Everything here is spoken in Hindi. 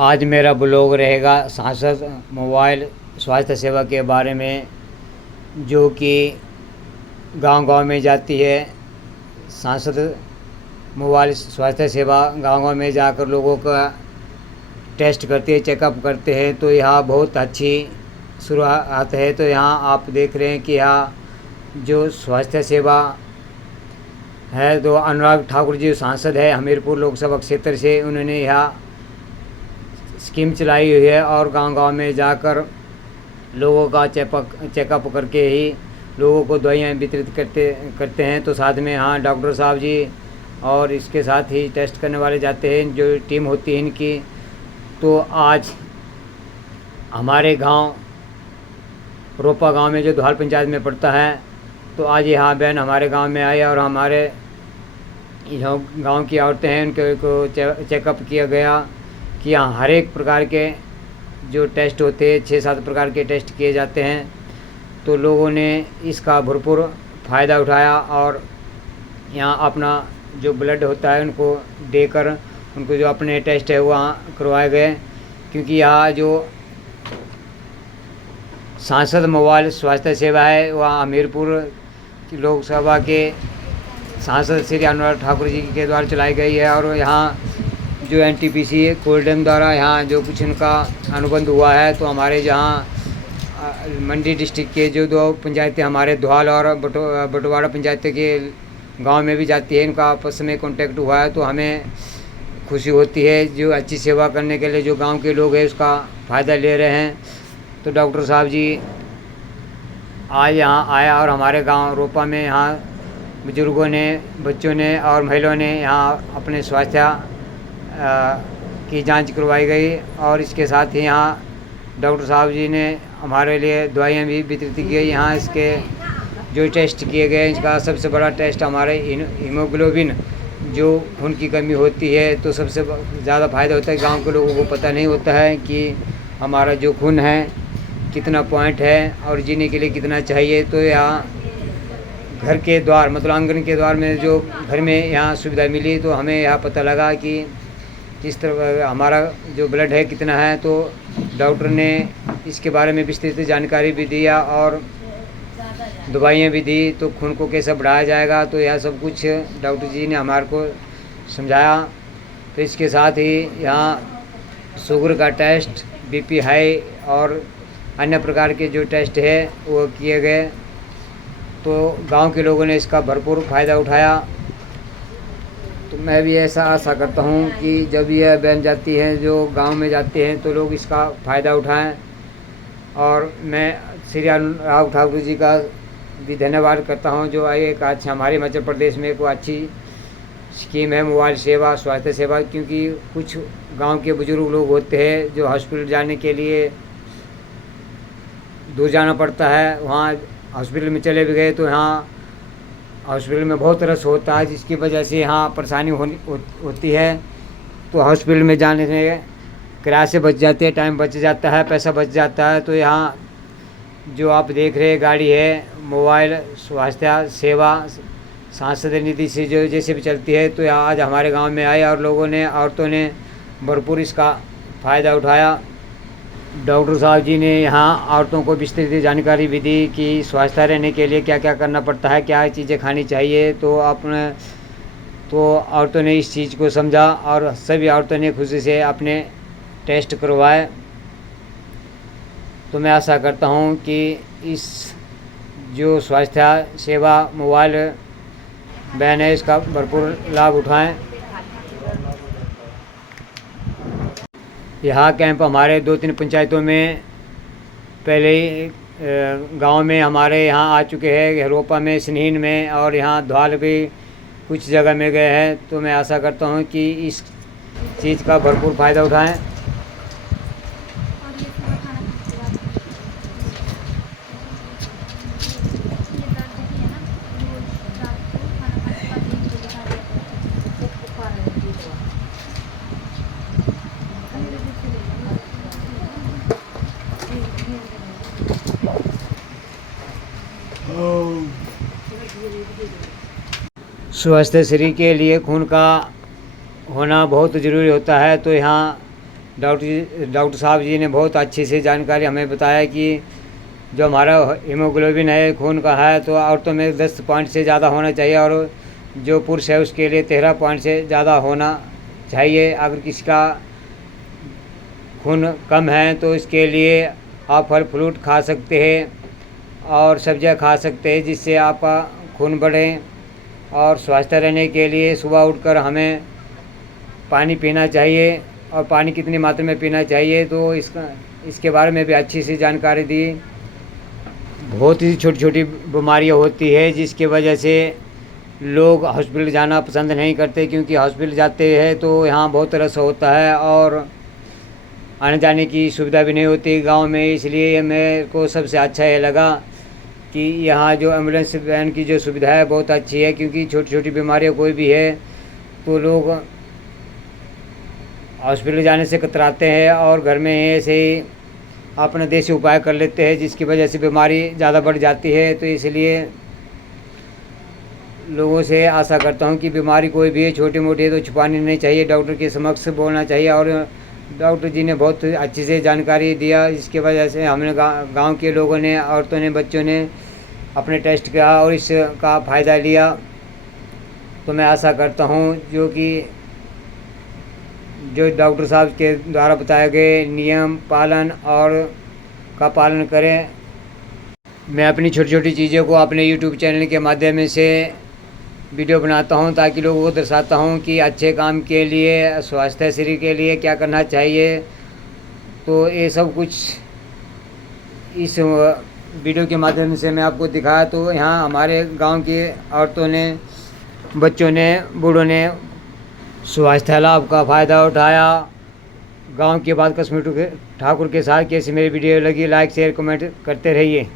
आज मेरा ब्लॉग रहेगा सांसद मोबाइल स्वास्थ्य सेवा के बारे में, जो कि गांव-गांव में जाती है। सांसद मोबाइल स्वास्थ्य सेवा गांव-गांव में जाकर लोगों का टेस्ट करते हैं, चेकअप करते हैं। तो यहाँ बहुत अच्छी शुरुआत है। तो यहाँ आप देख रहे हैं कि यहाँ जो स्वास्थ्य सेवा है, तो अनुराग ठाकुर जी सांसद है हमीरपुर लोकसभा क्षेत्र से, उन्होंने यहाँ स्कीम चलाई हुई है और गांव-गांव में जाकर लोगों का चेकअप करके ही लोगों को दवाइयाँ वितरित करते हैं। तो साथ में यहाँ डॉक्टर साहब जी और इसके साथ ही टेस्ट करने वाले जाते हैं, जो टीम होती है इनकी। तो आज हमारे गांव रोपा गांव में, जो दोहाल पंचायत में पड़ता है, तो आज यहाँ बहन हमारे गांव में आई और हमारे गांव की औरतें हैं, उनके को चेकअप किया गया कि यहाँ हर एक प्रकार के जो टेस्ट होते हैं, 6-7 प्रकार के टेस्ट किए जाते हैं। तो लोगों ने इसका भरपूर फ़ायदा उठाया और यहाँ अपना जो ब्लड होता है उनको देकर उनको जो अपने टेस्ट है वहाँ करवाए गए। क्योंकि यहाँ जो सांसद मोबाइल स्वास्थ्य सेवा है, वहाँ हमीरपुर लोकसभा के सांसद श्री अनुराग ठाकुर जी के द्वारा चलाई गई है। और यहाँ जो एनटीपीसी कोल्डम द्वारा यहाँ जो कुछ इनका अनुबंध हुआ है, तो हमारे जहाँ मंडी डिस्ट्रिक्ट के जो 2 पंचायतें हमारे दोहाल और बटवाड़ा पंचायत के गांव में भी जाती है, इनका आपस में कॉन्टेक्ट हुआ है। तो हमें खुशी होती है, जो अच्छी सेवा करने के लिए जो गांव के लोग हैं उसका फ़ायदा ले रहे हैं। तो डॉक्टर साहब जी आज यहाँ आया और हमारे गांव रोपा में यहाँ बुजुर्गों ने, बच्चों ने और महिलाओं ने यहाँ अपने स्वास्थ्य की जांच करवाई गई। और इसके साथ ही यहाँ डॉक्टर साहब जी ने हमारे लिए दवाइयाँ भी वितरित की गई। यहाँ इसके जो टेस्ट किए गए, इसका सबसे बड़ा टेस्ट हमारे हीमोग्लोबिन, जो खून की कमी होती है, तो सबसे ज़्यादा फ़ायदा होता है। गांव के लोगों को पता नहीं होता है कि हमारा जो खून है कितना पॉइंट है और जीने के लिए कितना चाहिए। तो यहाँ घर के द्वार, मतलब आंगन के द्वार में जो घर में यहाँ सुविधा मिली, तो हमें यहाँ पता लगा कि किस तरह हमारा जो ब्लड है कितना है। तो डॉक्टर ने इसके बारे में विस्तृत जानकारी भी दिया और दवाइयाँ भी दी, तो खून को कैसे बढ़ाया जाएगा, तो यह सब कुछ डॉक्टर जी ने हमारे को समझाया। तो इसके साथ ही यहाँ शुगर का टेस्ट, बीपी हाई और अन्य प्रकार के जो टेस्ट है वो किए गए। तो गांव के लोगों ने इसका भरपूर फ़ायदा उठाया। तो मैं भी ऐसा आशा करता हूँ कि जब यह बन जाती है, जो गांव में जाते हैं, तो लोग इसका फ़ायदा उठाएं। और मैं श्री अनुराग ठाकुर जी का भी धन्यवाद करता हूँ, जो एक अच्छा हमारे मध्य प्रदेश में कोई अच्छी स्कीम है मोबाइल सेवा, स्वास्थ्य सेवा। क्योंकि कुछ गांव के बुजुर्ग लोग होते हैं जो हॉस्पिटल जाने के लिए दूर जाना पड़ता है, वहाँ हॉस्पिटल में चले भी गए तो यहाँ हॉस्पिटल में बहुत रश होता है, जिसकी वजह से यहाँ परेशानी होती है। तो हॉस्पिटल में जाने से किराए से बच जाते हैं, टाइम बच जाता है, पैसा बच जाता है। तो यहाँ जो आप देख रहे हैं गाड़ी है मोबाइल स्वास्थ्य सेवा सांसद निधि से जो जैसे भी चलती है, तो यहाँ आज हमारे गांव में आए और लोगों ने, औरतों ने भरपूर इसका फ़ायदा उठाया। डॉक्टर साहब जी ने यहाँ औरतों को विस्तृत जानकारी भी दी कि स्वास्थ्य रहने के लिए क्या क्या करना पड़ता है, क्या चीज़ें खानी चाहिए। तो औरतों ने इस चीज़ को समझा और सभी औरतों ने खुशी से अपने टेस्ट करवाए। तो मैं आशा करता हूँ कि इस जो स्वास्थ्य सेवा मोबाइल वैन है, इसका भरपूर लाभ उठाएं। यहाँ कैंप हमारे 2-3 पंचायतों में पहले ही गांव में हमारे यहाँ आ चुके हैं, रोपा में, स्नीन में और यहाँ दोहाल भी कुछ जगह में गए हैं। तो मैं आशा करता हूँ कि इस चीज़ का भरपूर फ़ायदा उठाएं। स्वास्थ्य शरीर के लिए खून का होना बहुत ज़रूरी होता है। तो यहाँ डॉक्टर साहब जी ने बहुत अच्छी से जानकारी हमें बताया कि जो हमारा हीमोग्लोबिन है खून का है तो औरतों में 10 पॉइंट से ज़्यादा होना चाहिए और जो पुरुष है उसके लिए 13 पॉइंट से ज़्यादा होना चाहिए। अगर किसी का खून कम है तो इसके लिए आप फल फ्रूट खा सकते हैं और सब्जियां खा सकते हैं जिससे आपका खून बढ़े। और स्वस्थ रहने के लिए सुबह उठकर हमें पानी पीना चाहिए और पानी कितनी मात्रा में पीना चाहिए तो इसके बारे में भी अच्छी सी जानकारी दी। बहुत ही छोटी छोटी बीमारियां होती है जिसकी वजह से लोग हॉस्पिटल जाना पसंद नहीं करते, क्योंकि हॉस्पिटल जाते हैं तो यहाँ बहुत रश होता है और आने जाने की सुविधा भी नहीं होती गांव में। इसलिए मेरे को सबसे अच्छा ये लगा कि यहाँ जो एम्बुलेंस वैन की जो सुविधा है बहुत अच्छी है, क्योंकि छोटी छोटी बीमारियाँ कोई भी है तो लोग हॉस्पिटल जाने से कतराते हैं और घर में ऐसे ही अपना देसी उपाय कर लेते हैं जिसकी वजह से बीमारी ज़्यादा बढ़ जाती है। तो इसलिए लोगों से आशा करता हूँ कि बीमारी कोई भी है छोटी मोटी है तो छुपानी नहीं चाहिए, डॉक्टर के समक्ष बोलना चाहिए। और डॉक्टर जी ने बहुत अच्छी से जानकारी दिया, इसकी वजह से हमने गांव के लोगों ने, औरतों ने, बच्चों ने अपने टेस्ट किया और इसका फ़ायदा लिया। तो मैं आशा करता हूँ जो डॉक्टर साहब के द्वारा बताए गए नियम पालन का पालन करें। मैं अपनी छोटी छोटी चीज़ों को अपने यूट्यूब चैनल के माध्यम से वीडियो बनाता हूं ताकि लोगों को दर्शाता हूं कि अच्छे काम के लिए, स्वास्थ्य शरीर के लिए क्या करना चाहिए। तो ये सब कुछ इस वीडियो के माध्यम से मैं आपको दिखाया। तो यहाँ हमारे गांव की औरतों ने, बच्चों ने, बूढ़ों ने स्वास्थ्य लाभ का फ़ायदा उठाया। गांव की बात कस्मेटू ठाकुर के साथ। कैसी मेरी वीडियो लगी, लाइक शेयर कमेंट करते रहिए।